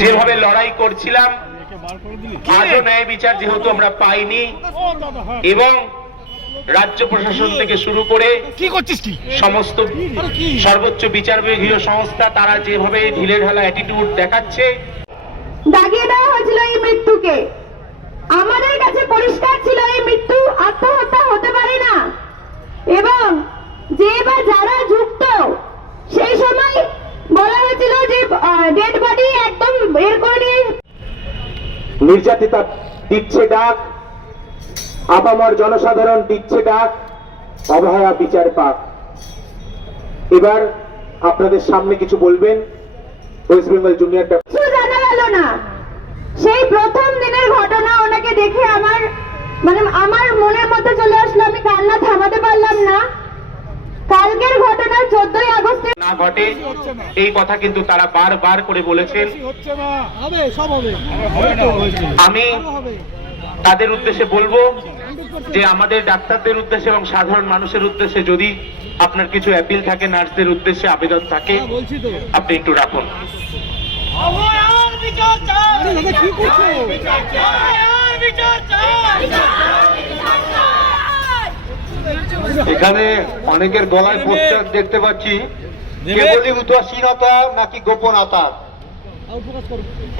যেভাবে লড়াই করছিলাম আজও ন্যায় বিচার যেহেতু আমরা পাইনি এবং রাজ্য প্রশাসন থেকে শুরু করে কি করছিস কি? সমস্ত সর্বোচ্চ বিচার বিভাগীয় সংস্থা তারা যেভাবে ঢিলে ঢালা অ্যাটিটিউড দেখাচ্ছে। দাগিয়ে দেওয়া হয়েছিল এই মৃত্যুকে। আমাদের কাছে পরিষ্কার ছিল এই মৃত্যু আত্মহত্যা হতে পারে না। এবং যে বা যারা যুক্ত সেই সময় বলা হয়েছিল যে ডেড নির্যাতিতা দিচ্ছে ডাক, আপামর জনসাধারণ দিচ্ছে ডাক, অবহেলা বিচার পাক। এবার আপনাদের সামনে কিছু বলবেন ওয়েস্ট বেঙ্গল জুনিয়র জানা গেল না। সেই প্রথম দিনের ঘটনা ওনাকে দেখে আমার মানে আমার মনের মধ্যে চলে আসলো, আমি ঘটে এই কথা কিন্তু তারা বারবার করে বলেছেন। না আমি তাদের উদ্দেশ্যে বলব যে আমাদের ডাক্তারদের উদ্দেশ্যে এবং সাধারণ মানুষের উদ্দেশ্যে যদি আপনার কিছু অ্যাপিল থাকে নার্সদের উদ্দেশ্যে আবেদন থাকে হ্যাঁ, আপনি একটু রাখুন। এখানে অনেকের গলায় পোস্টার দেখতে পাচ্ছি। কেবলই উদাসীনতা নাকি গোপনতা?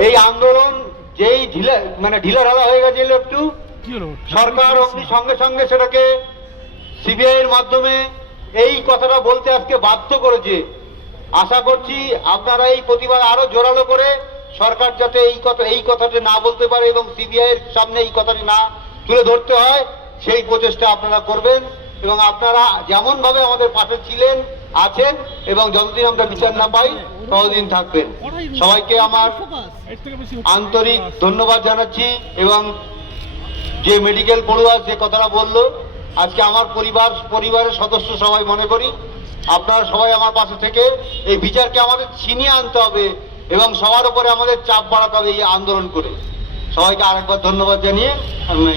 এই আন্দোলন যেই ঢিলে মানে ঢিলা ঢালা হয়ে গেছিল একটু সরকার সঙ্গে সঙ্গে সেটাকে সিবিআই এর মাধ্যমে এই কথাটা বলতে আজকে বাধ্য করেছে। আশা করছি আপনারা এই প্রতিবাদ আরও জোরালো করে সরকার যাতে এই কথা এই কথাটি না বলতে পারে এবং সিবিআই এর সামনে এই কথাটি না তুলে ধরতে হয় সেই প্রচেষ্টা আপনারা করবেন এবং আপনারা যেমন ভাবে আমাদের পাশে ছিলেন আছেন এবং যতদিন আমরা বিচার না পাই, ততদিন থাকবেন। সবাইকে আমার আন্তরিক ধন্যবাদ জানাচ্ছি এবং যে মেডিকেল পড়ুয়া যে কথাটা বলল, আজকে আমার পরিবার, পরিবারের সদস্য সবাই মনে করি, আপনারা সবাই আমার পাশে থেকে এই বিচারকে আমাদের ছিনিয়ে আনতে হবে এবং সবার উপরে আমাদের চাপ বাড়াতে হবে এই আন্দোলন করে। সবাইকে আরেকবার ধন্যবাদ জানিয়ে আমি